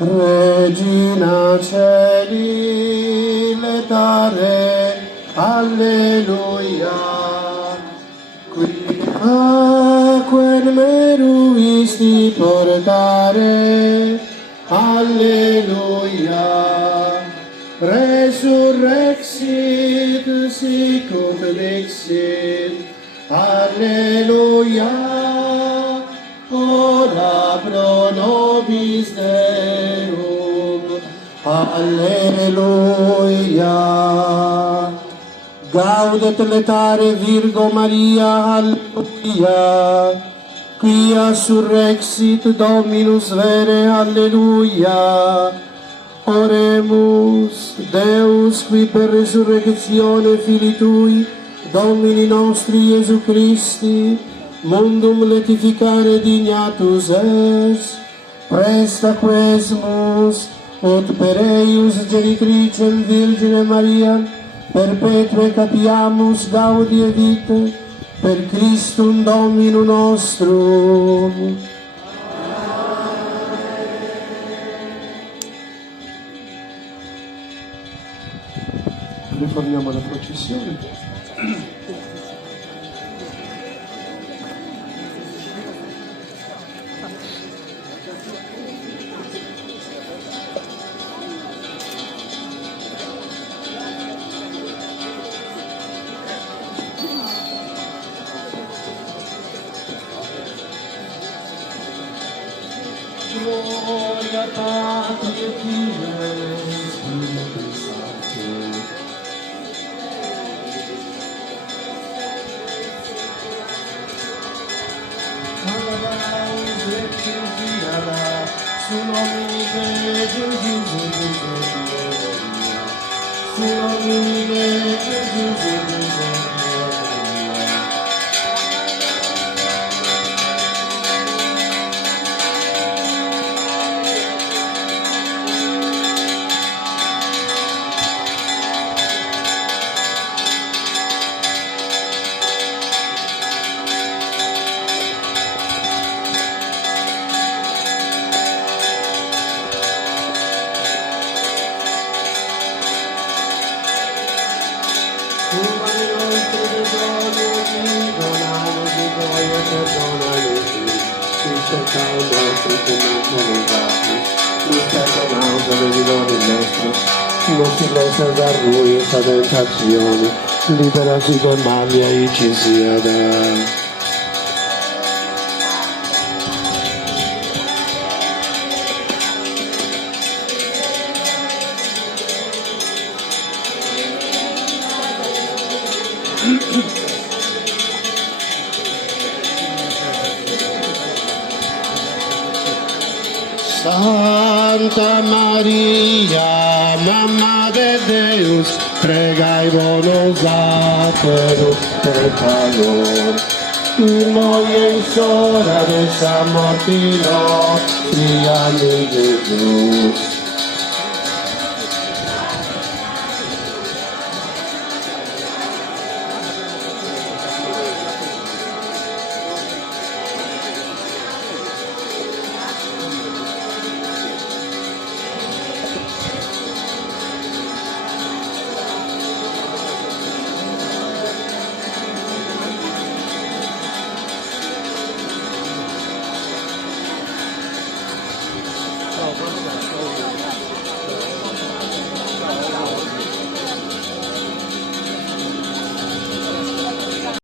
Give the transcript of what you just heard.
Regina Celi, letare, alleluia. Qui a quel meruisti portare, alleluia. Resurrexit sicut dixit, alleluia. Ora pro nobis Deum, alleluia. Gaudet letare Virgo Maria, alleluia. Quia surrexit Dominus vere, alleluia. Oremus, Deus qui per resurrectione Filii Tui, Domini nostri Iesu Christi, mundum letificare dignatus es, presta quesumus, ut per eius genitricem Virgine Maria, perpetue capiamus gaudie vitae, per Christum Dominum nostrum. Riformiamo la processione. Gloria Patri et Filii et Spiritus Sancti. Alabaus excelsiada, su nomine Iesus su nomine Iesus non si lascia dar lui questa tentazione, liberati dal male e ci sia da. Santa Maria, Mamma de Deus, pregai-vos nos a pecador, irmão e hora dessa morte nostra, de Jesus.